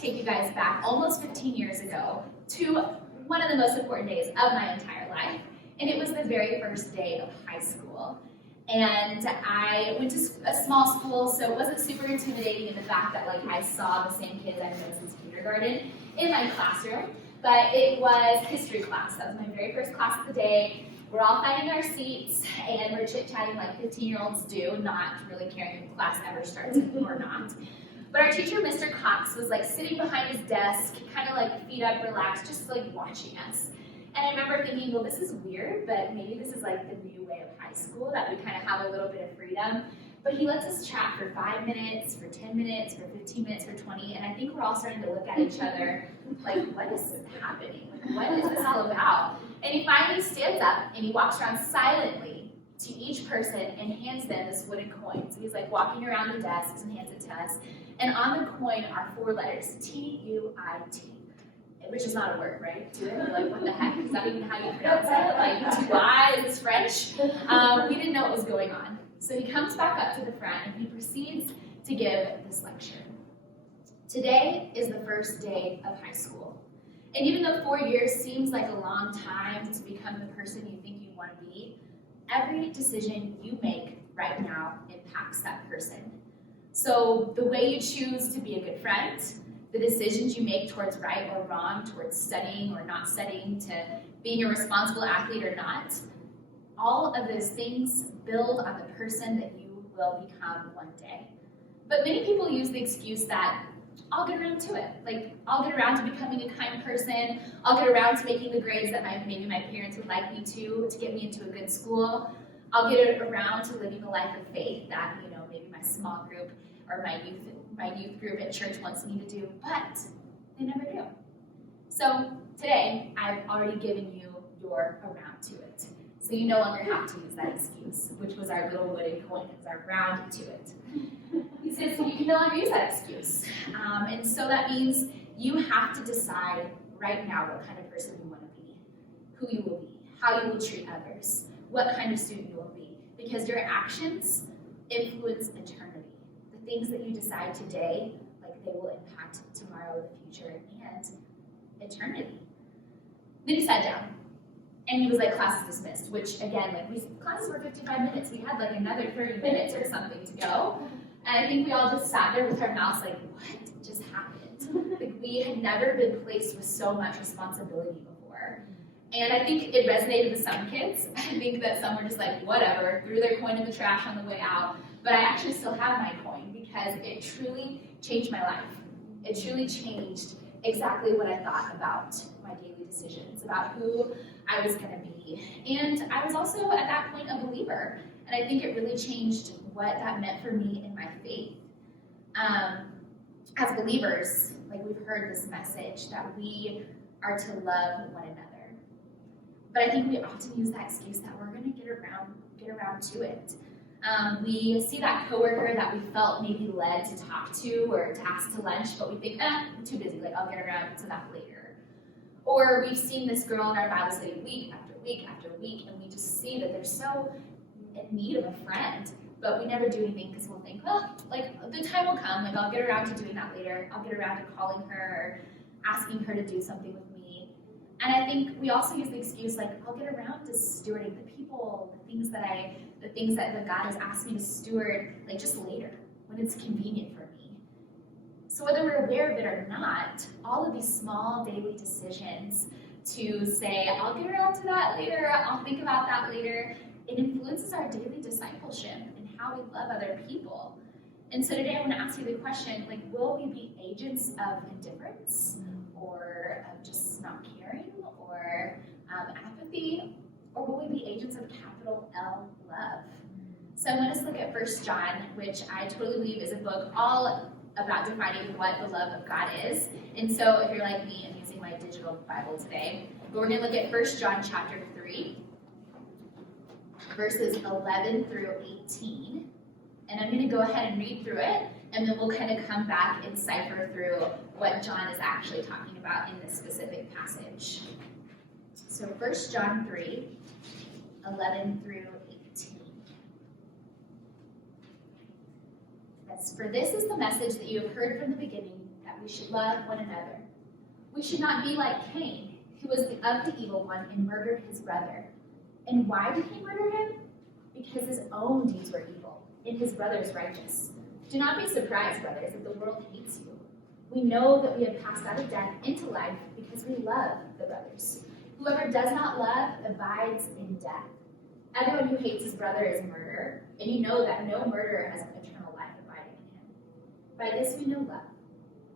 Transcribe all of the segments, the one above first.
take you guys back almost 15 years ago to one of the most important days of my entire life. And it was the very first day of high school. And I went to a small school, so it wasn't super intimidating in the fact that like I saw the same kids I've known since kindergarten in my classroom. But it was history class. That was my very first class of the day. We're all finding our seats, and we're chit-chatting like 15-year-olds do, not really caring if the class ever starts or not. But our teacher, Mr. Cox, was like sitting behind his desk, kind of like feet up, relaxed, just like watching us. And I remember thinking, well, this is weird, but maybe this is like the new way of high school, that we kind of have a little bit of freedom. But he lets us chat for 5 minutes, for 10 minutes, for 15 minutes, for 20, and I think we're all starting to look at each other like, what is happening? What is this all about? And he finally stands up and he walks around silently to each person and hands them this wooden coin. So he's like walking around the desks and hands it to us. And on the coin are 4 letters, T-U-I-T. Which is not a word, right? To it, we're like, what the heck? Is that even how you pronounce it? Like, why is this French? We didn't know what was going on. So he comes back up to the front and he proceeds to give this lecture. Today is the first day of high school. And even though 4 years seems like a long time to become the person you think you want to be, every decision you make right now impacts that person. So the way you choose to be a good friend, the decisions you make towards right or wrong, towards studying or not studying, to being a responsible athlete or not, all of those things build on the person that you will become one day. But many people use the excuse that I'll get around to it. Like, I'll get around to becoming a kind person. I'll get around to making the grades that maybe my parents would like me to get me into a good school. I'll get around to living a life of faith that, maybe my small group or my youth group at church wants me to do, but they never do. So today, I've already given you your around to it. So you no longer have to use that excuse, which was our little wooden coin, it was our round to it. He says you can no longer use that excuse. And so that means you have to decide right now what kind of person you want to be, who you will be, how you will treat others, what kind of student you will be, because your actions influence eternity. The things that you decide today, like they will impact tomorrow, the future, and eternity. Then he sat down. And he was like, class is dismissed, which again, classes were 55 minutes. We had like another 30 minutes or something to go. And I think we all just sat there with our mouths like, what just happened? Like, we had never been placed with so much responsibility before. And I think it resonated with some kids. I think that some were just like, whatever, threw their coin in the trash on the way out. But I actually still have my coin because it truly changed my life. It truly changed exactly what I thought about my daily decisions, about who I was going to be. And I was also at that point a believer. And I think it really changed what that meant for me in my faith. As believers, like we've heard this message that we are to love one another. But I think we often use that excuse that we're going to get around to it. We see that coworker that we felt maybe led to talk to or to ask to lunch, but we think, I'm too busy, like I'll get around to that later. Or we've seen this girl in our Bible study week after week after week, and we just see that they're so in need of a friend, but we never do anything because we'll think, well, like the time will come, like I'll get around to doing that later. I'll get around to calling her or asking her to do something with me. And I think we also use the excuse like, I'll get around to stewarding the people, the things that God has asked me to steward, like just later, when it's convenient for me. So whether we're aware of it or not, all of these small daily decisions to say, I'll get around to that later, I'll think about that later, it influences our daily discipleship and how we love other people. And so today I want to ask you the question, like, will we be agents of indifference or of just not caring or apathy, or will we be agents of capital L, love? So I want us to look at 1 John, which I totally believe is a book all about defining what the love of God is. And so if you're like me, I'm using my digital Bible today, but we're going to look at 1 John chapter 3, verses 11 through 18. And I'm going to go ahead and read through it, and then we'll kind of come back and cipher through what John is actually talking about in this specific passage. So 1 John 3, 11 through 18. Yes, for this is the message that you have heard from the beginning, that we should love one another. We should not be like Cain, who was of the evil one and murdered his brother. And why did he murder him? Because his own deeds were evil, and his brother's righteous. Do not be surprised, brothers, if the world hates you. We know that we have passed out of death into life because we love the brothers. Whoever does not love abides in death. Everyone who hates his brother is a murderer, and you know that no murderer has eternal life abiding in him. By this we know love,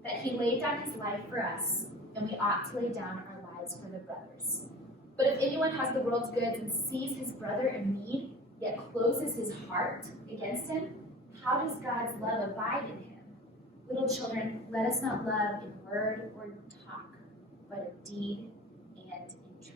that he laid down his life for us, and we ought to lay down our lives for the brothers. But if anyone has the world's goods and sees his brother in need, yet closes his heart against him, how does God's love abide in him? Little children, let us not love in word or talk, but in deed and in truth.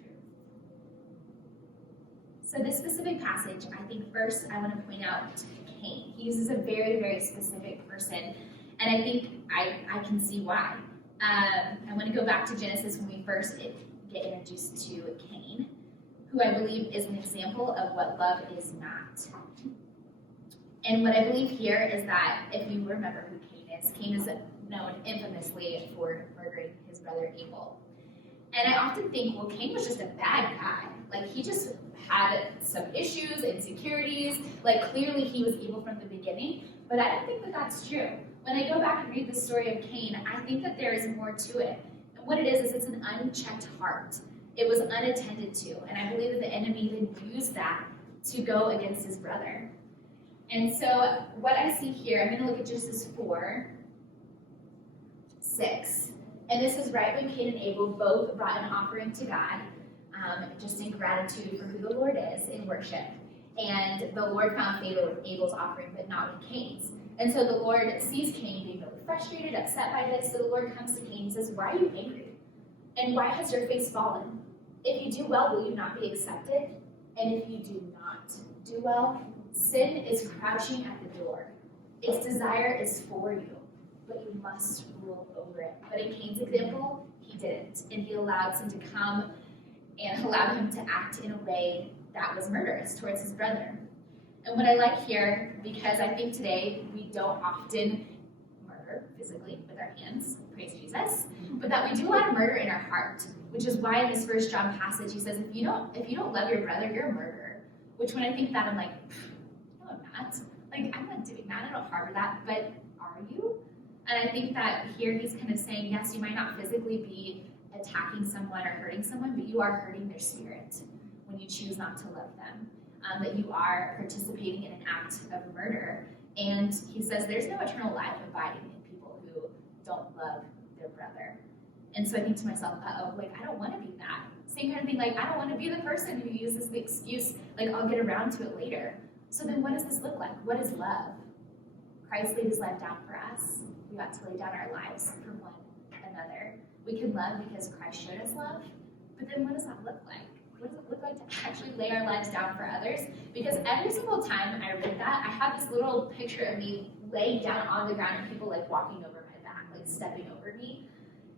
So this specific passage, I think first I want to point out Cain. He uses a very, very specific person, and I think I can see why. I want to go back to Genesis when we first get introduced to Cain, who I believe is an example of what love is not. And what I believe here is that if you remember who Cain is known infamously for murdering his brother Abel. And I often think, well, Cain was just a bad guy. Like, he just had some issues, insecurities. Like, clearly he was evil from the beginning. But I don't think that that's true. When I go back and read the story of Cain, I think that there is more to it. And what it is it's an unchecked heart. It was unattended to. And I believe that the enemy then used that to go against his brother. And so what I see here, I'm going to look at Genesis 4, 6. And this is right when Cain and Abel both brought an offering to God, just in gratitude for who the Lord is in worship. And the Lord found favor with Abel's offering, but not with Cain's. And so the Lord sees Cain being really frustrated, upset by this. So the Lord comes to Cain and says, why are you angry? And why has your face fallen? If you do well, will you not be accepted? And if you do not do well, sin is crouching at the door. Its desire is for you, but you must rule over it. But in Cain's example, he didn't. And he allowed sin to come and allowed him to act in a way that was murderous towards his brother. And what I like here, because I think today we don't often murder physically with our hands, praise Jesus, but that we do a lot of murder in our heart, which is why in this 1 John passage he says, if you don't love your brother, you're a murderer. Which when I think that, I'm like, no, I'm not. Like, I'm not doing that. I don't harbor that. But are you? And I think that here he's kind of saying, yes, you might not physically be attacking someone or hurting someone, but you are hurting their spirit when you choose not to love them. That you are participating in an act of murder. And he says there's no eternal life abiding in people who don't love their brother. And so I think to myself, like, I don't want to be that. Same kind of thing, like, I don't want to be the person who uses the excuse, like, I'll get around to it later. So then what does this look like? What is love? Christ laid his life down for us. We ought to lay down our lives for one another. We can love because Christ showed us love, but then what does that look like? What does it look like to actually lay our lives down for others? Because every single time I read that, I have this little picture of me laying down on the ground and people like walking over my back, like stepping over me.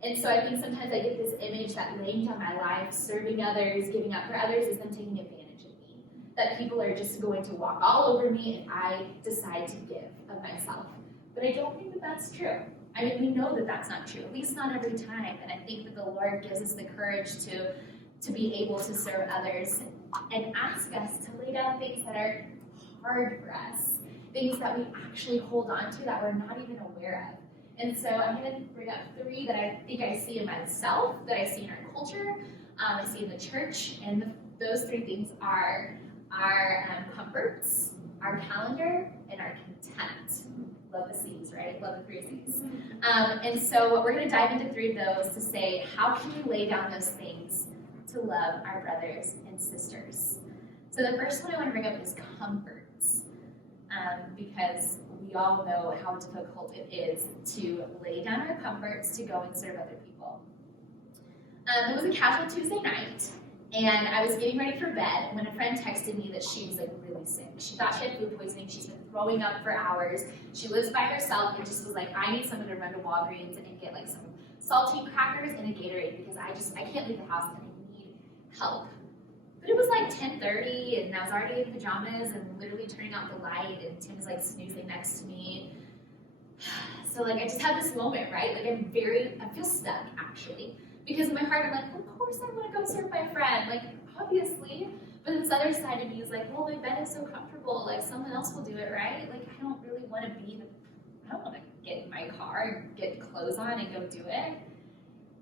And so I think sometimes I get this image that laying down my life, serving others, giving up for others is them taking advantage of me. That people are just going to walk all over me if I decide to give of myself. But I don't think that that's true. I mean, we know that that's not true, at least not every time. And I think that the Lord gives us the courage to be able to serve others and ask us to lay down things that are hard for us, things that we actually hold on to that we're not even aware of. And so I'm going to bring up 3 that I think I see in myself, that I see in our culture, I see in the church, and those 3 things are our comforts, our calendar, and our contempt. Love the C's, right? Love the 3 C's. And so we're going to dive into 3 of those to say, how can we lay down those things to love our brothers and sisters? So the first one I want to bring up is comforts, because we all know how difficult it is to lay down our comforts to go and serve other people. It was a casual Tuesday night, and I was getting ready for bed when a friend texted me that she was like really sick. She thought she had food poisoning. She's been throwing up for hours. She lives by herself and just was like, I need someone to run to Walgreens and get like some saltine crackers and a Gatorade because I can't leave the house and I need help. But it was like 10:30 and I was already in pajamas and literally turning out the light, and Tim was like snoozing next to me. So like I just have this moment, right? Like I feel stuck actually. Because in my heart I'm like, well, of course I want to go serve my friend, like obviously. But this other side of me is like, well, my bed is so comfortable, like someone else will do it, right? Like I don't really want to I don't want to get in my car and get clothes on and go do it.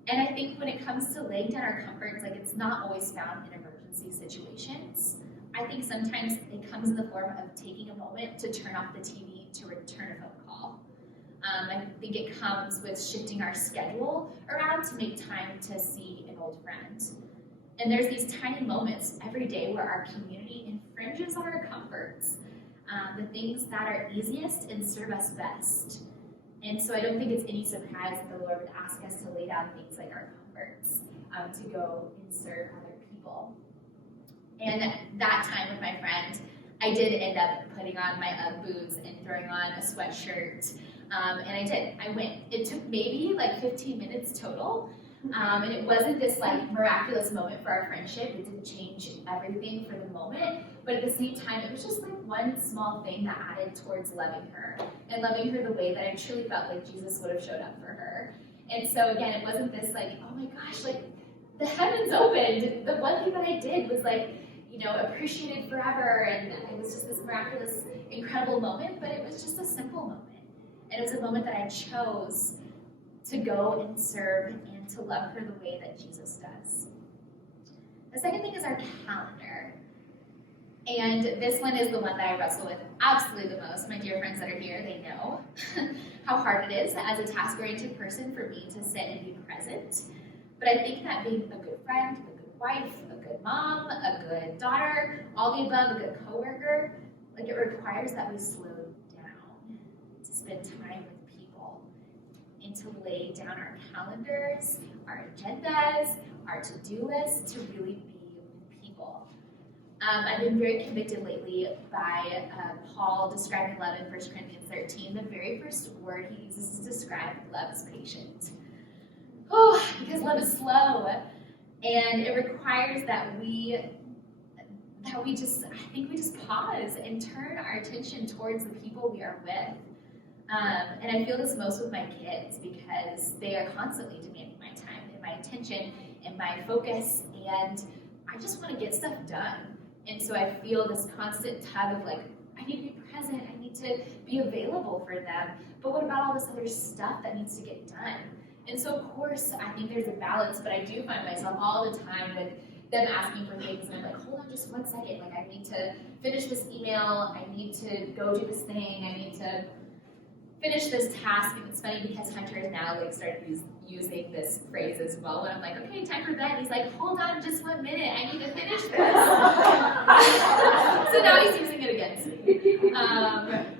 And I think when it comes to laying down our comforts, like it's not always found in emergency situations. I think sometimes it comes in the form of taking a moment to turn off the TV, to return a phone call. I think it comes with shifting our schedule around to make time to see an old friend. And there's these tiny moments every day where our community infringes on our comforts, the things that are easiest and serve us best. And so I don't think it's any surprise that the Lord would ask us to lay down things like our comforts, to go and serve other people. And that time with my friend, I did end up putting on my UGG boots and throwing on a sweatshirt. And I did. I went. It took maybe like 15 minutes total. And it wasn't this like miraculous moment for our friendship. It didn't change everything for the moment. But at the same time, it was just like one small thing that added towards loving her. And loving her the way that I truly felt like Jesus would have showed up for her. And so again, it wasn't this like, oh my gosh, like the heavens opened. The one thing that I did was like, appreciated forever. And it was just this miraculous, incredible moment. But it was just a simple moment. And it was a moment that I chose to go and serve and to love her the way that Jesus does. The second thing is our calendar. And this one is the one that I wrestle with absolutely the most. My dear friends that are here, they know how hard it is as a task-oriented person for me to sit and be present. But I think that being a good friend, a good wife, a good mom, a good daughter, all the above, a good coworker, like it requires that we slow down to spend time with people and to lay down our calendars, our agendas, our to-do lists to really be with people. I've been very convicted lately by Paul describing love in 1 Corinthians 13. The very first word he uses to describe love is patient. Oh, because love is slow. And it requires that we just pause and turn our attention towards the people we are with. And I feel this most with my kids because they are constantly demanding my time and my attention and my focus, and I just want to get stuff done. And so I feel this constant tug of like, I need to be present, I need to be available for them, but what about all this other stuff that needs to get done? And so of course, I think there's a balance, but I do find myself all the time with them asking for things, and I'm like, hold on just 1 second, like I need to finish this email, I need to go do this thing, I need to finish this task. And it's funny because Hunter has now like started using this phrase as well. When I'm like, okay, time for bed, he's like, hold on just 1 minute, I need to finish this. So now he's using it against me.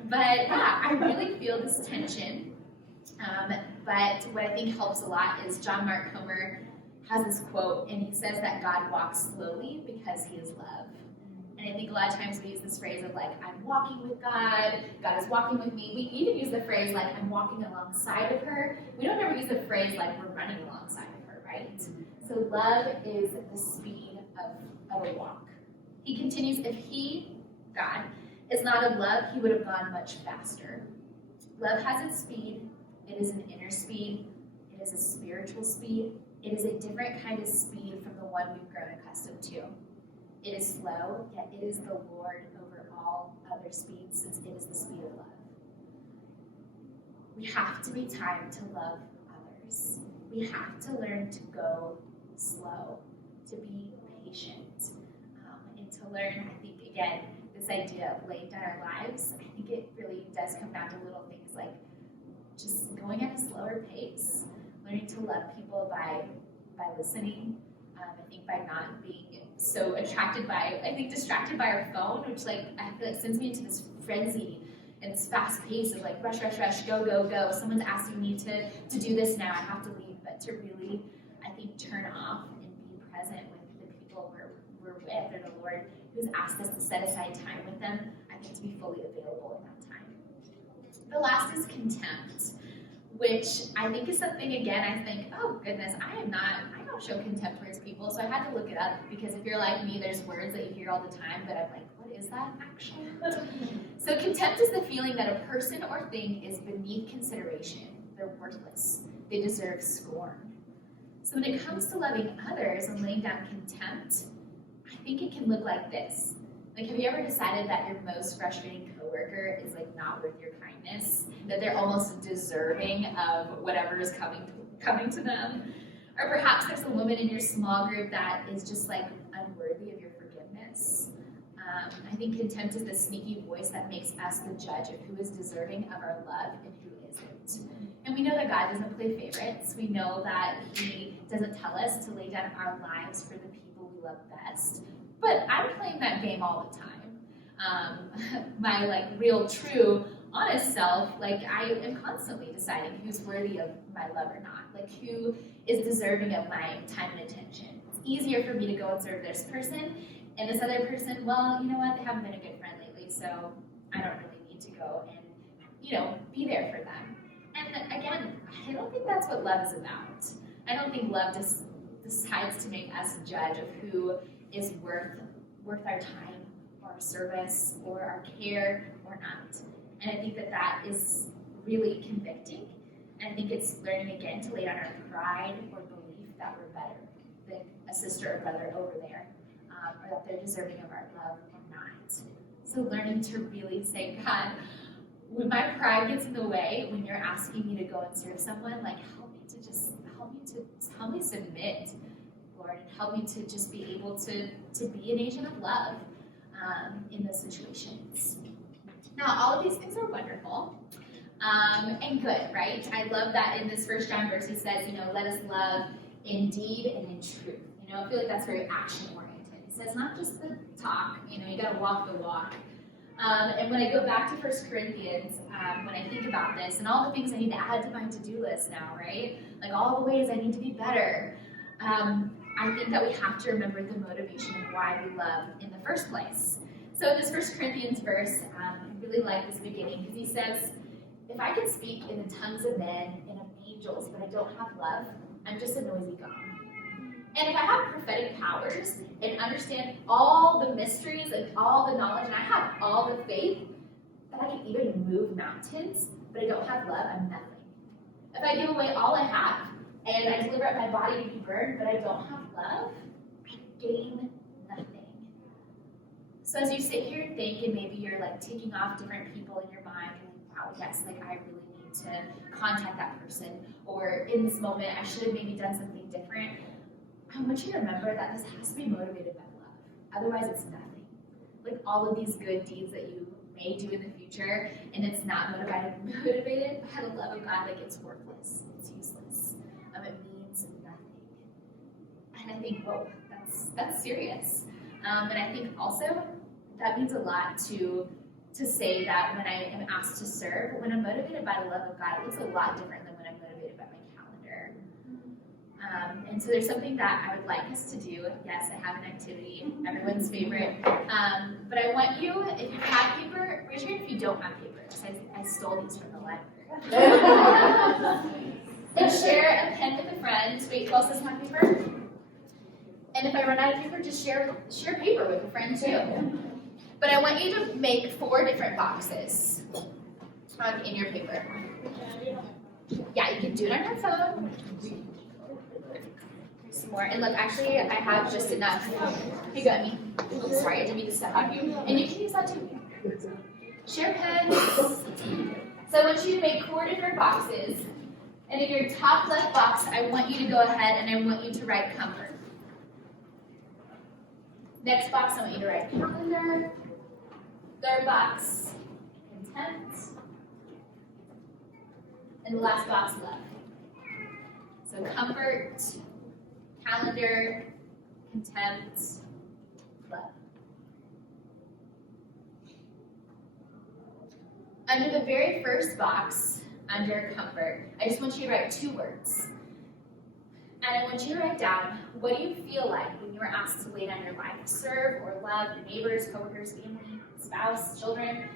But yeah, I really feel this tension. But what I think helps a lot is John Mark Comer has this quote, and he says that God walks slowly because he is love. And I think a lot of times we use this phrase of like, I'm walking with God, God is walking with me. We even use the phrase like, I'm walking alongside of her. We don't ever use the phrase like, we're running alongside of her, right? So love is the speed of a walk. He continues, if he, God, is not of love, he would have gone much faster. Love has its speed. It is an inner speed. It is a spiritual speed. It is a different kind of speed from the one we've grown accustomed to. It is slow, yet it is the Lord over all other speeds, since it is the speed of love. We have to be time to love others. We have to learn to go slow, to be patient, and to learn, I think, again, this idea of laying down our lives. I think it really does come down to little things like just going at a slower pace, learning to love people by listening. I think by not being so distracted by our phone, which I feel like sends me into this frenzy and this fast pace of like rush, go, go, go. Someone's asking me to do this now, I have to leave. But to really, I think, turn off and be present with the people we're with, or the Lord who's asked us to set aside time with them, I think to be fully available in that time. The last is contempt, which I think is something, again, I think, oh goodness, I don't show contempt towards people, so I had to look it up, because if you're like me, there's words that you hear all the time, but I'm like, what What is that actually? So contempt is the feeling that a person or thing is beneath consideration. They're worthless. They deserve scorn. So when it comes to loving others and laying down contempt, I think it can look like this. Like, have you ever decided that your most frustrating coworker is like not worth your kindness? That they're almost deserving of whatever is coming to them? Or perhaps there's a woman in your small group that is just like unworthy of your forgiveness. I think contempt is the sneaky voice that makes us the judge of who is deserving of our love and who isn't. And we know that God doesn't play favorites. We know that He doesn't tell us to lay down our lives for the people we love best. But I'm playing that game all the time. My like real, true, honest self, like I am constantly deciding who's worthy of my love or not. Like who is deserving of my time and attention. It's easier for me to go and serve this person. And this other person, well, you know what, they haven't been a good friend lately, so I don't really need to go and, be there for them. And again, I don't think that's what love is about. I don't think love just decides to make us judge of who is worth our time or our service or our care or not. And I think that is really convicting. And I think it's learning again to lay down our pride or belief that we're better than a sister or brother over there. Or that they're deserving of our love or not. So learning to really say, God, when my pride gets in the way, when you're asking me to go and serve someone, like help me submit, Lord, and help me to just be able to be an agent of love in those situations. Now, all of these things are wonderful and good, right? I love that in this 1 John verse, he says, let us love in deed and in truth. I feel like that's very action-oriented. He says not just the talk, you got to walk the walk. And when I go back to 1 Corinthians, when I think about this and all the things I need to add to my to-do list now, right? Like all the ways I need to be better, I think that we have to remember the motivation of why we love in the first place. So in this 1 Corinthians verse, I really like this beginning because he says, if I can speak in the tongues of men and of angels, but I don't have love, I'm just a noisy gong. And if I have prophetic powers and understand all the mysteries and all the knowledge, and I have all the faith that I can even move mountains, but I don't have love, I'm nothing. If I give away all I have and I deliver up my body to be burned, but I don't have love, I gain nothing. So as you sit here and think, and maybe you're like taking off different people in your mind, and like, wow, yes, like I really need to contact that person, or in this moment I should have maybe done something different. I want you to remember that this has to be motivated by love. Otherwise, it's nothing. Like all of these good deeds that you may do in the future, and it's not motivated by the love of God, like it's worthless. It's useless. It means nothing. And I think, whoa, that's serious. And I think also that means a lot to say that when I am asked to serve, when I'm motivated by the love of God, it looks a lot different than when I'm motivated by my calendar. And so there's something that I would like us to do. Yes, I have an activity, everyone's favorite. But I want you, if you have paper, raise your hand if you don't have paper. I stole these from the library. And share a pen with a friend. Wait, who else doesn't have paper? And if I run out of paper, just share paper with a friend too. But I want you to make 4 different boxes in your paper. Yeah, you can do it on your phone. Some more. And look, actually, I have just enough. You got me. I'm sorry, I didn't mean to step on you. And you can use that too. Share pens. So I want you to make 4 different boxes. And in your top left box, I want you to go ahead and I want you to write comfort. Next box, I want you to write calendar. Third box, contempt. And the last box, love. So comfort, calendar, contempt, love. Under the very first box, under comfort, I just want you to write 2 words. And I want you to write down, what do you feel like when you were asked to lay down your life? Serve or love your neighbors, coworkers, family, spouse, children.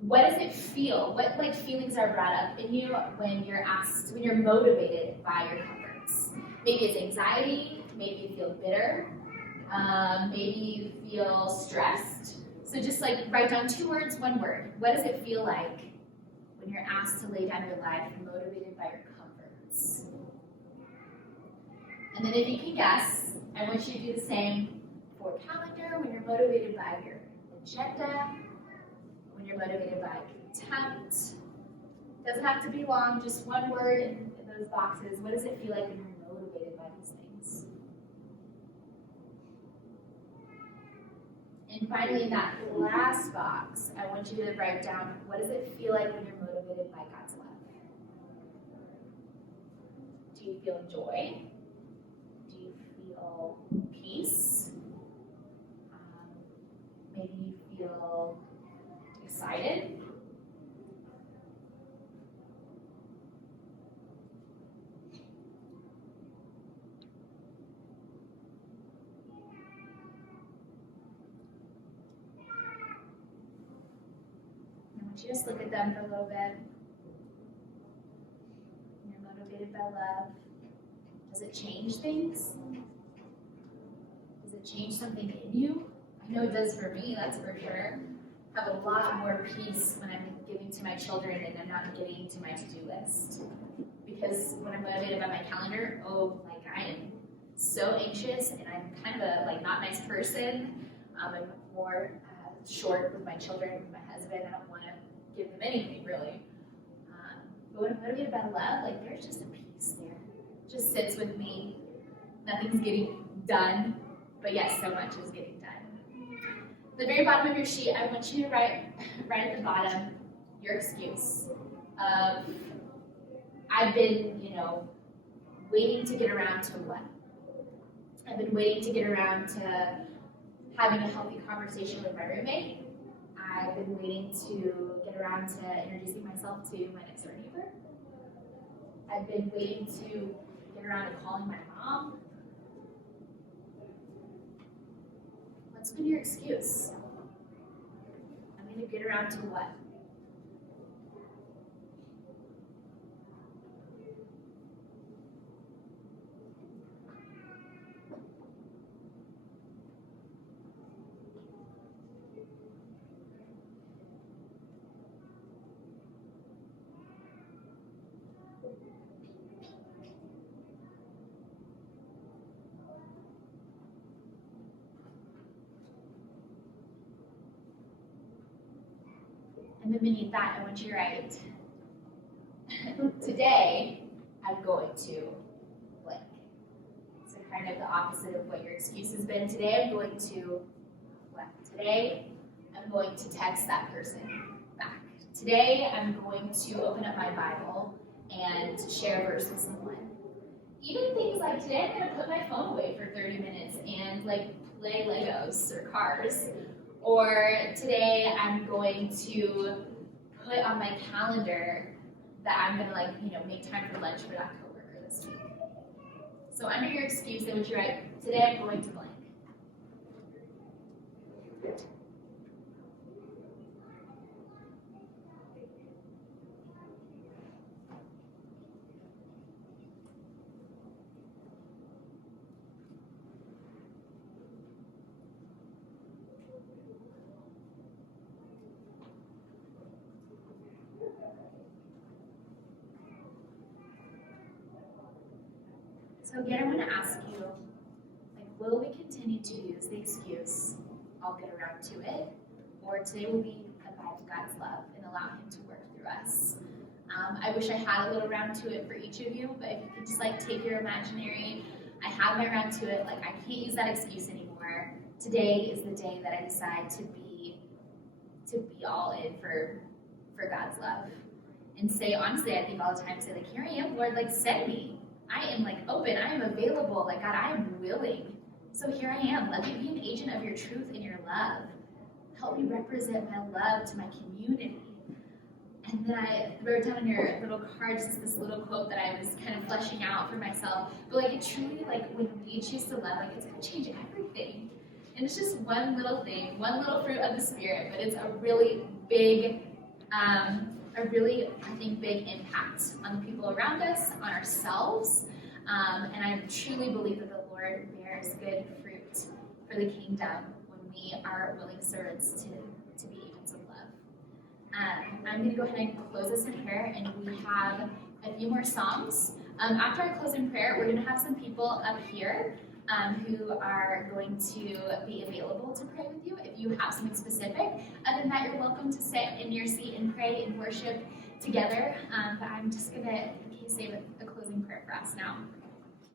What does it feel? What feelings are brought up in you when you're asked, when you're motivated by your comforts? Maybe it's anxiety, maybe you feel bitter, maybe you feel stressed. So just like write down 2 words, 1 word. What does it feel like when you're asked to lay down your life motivated by your comforts? And then if you can guess, I want you to do the same for calendar, when you're motivated by your agenda, when you're motivated by contempt. Doesn't have to be long, just 1 word in those boxes. What does it feel like when you're motivated by these things? And finally, in that last box, I want you to write down, what does it feel like when you're motivated by God's love? Do you feel joy? Do you feel peace? Maybe you feel excited? You just look at them for a little bit. You're motivated by love. Does it change things? Does it change something in you? I know it does for me, that's for sure. I have a lot more peace when I'm giving to my children and I'm not getting to my to-do list. Because when I'm motivated by my calendar, I am so anxious and I'm kind of a not nice person. I'm more short with my children, with my husband. I don't want to give them anything, really. But when I'm motivated by love, there's just a peace there. It just sits with me. Nothing's getting done, but yes, so much is getting done. At the very bottom of your sheet, I want you to write at the bottom your excuse of, I've been, waiting to get around to what? I've been waiting to get around to having a healthy conversation with my roommate. I've been waiting to get around to introducing myself to my next door neighbor. I've been waiting to get around to calling my mom. What's been your excuse? I'm going to get around to what? And then beneath that, I want you to write, today, I'm going to blank. So kind of the opposite of what your excuse has been. Today, I'm going to blank. Today, I'm going to text that person back. Today, I'm going to open up my Bible and share a verse with someone. Even things like today, I'm going to put my phone away for 30 minutes and play Legos or cars. Or today I'm going to put on my calendar that I'm gonna make time for lunch for that coworker this week. So under your excuse, I want you to write, today I'm going to blank. So again, I want to ask you, will we continue to use the excuse, I'll get around to it, or today will we abide to God's love and allow Him to work through us? I wish I had a little round to it for each of you, but if you could just take your imaginary, I have my round to it, I can't use that excuse anymore. Today is the day that I decide to be all in for God's love. And say, honestly, I think all the time, say, here I am, Lord, send me. I am open, I am available, God, I am willing. So here I am, let me be an agent of your truth and your love. Help me represent my love to my community. And then I wrote down on your little card just this little quote that I was kind of fleshing out for myself. But it truly, when we choose to love, it's gonna change everything. And it's just one little thing, one little fruit of the Spirit, but it's a really big, I think, big impact on the people around us, on ourselves. And I truly believe that the Lord bears good fruit for the kingdom when we are willing servants to be agents of love. I'm going to go ahead and close us in prayer, and we have a few more songs. After I close in prayer, we're going to have some people up here who are going to be available to pray with you if you have something specific. Other than that, you're welcome to sit in your seat and pray and worship together. But I'm just going to say a closing prayer for us now.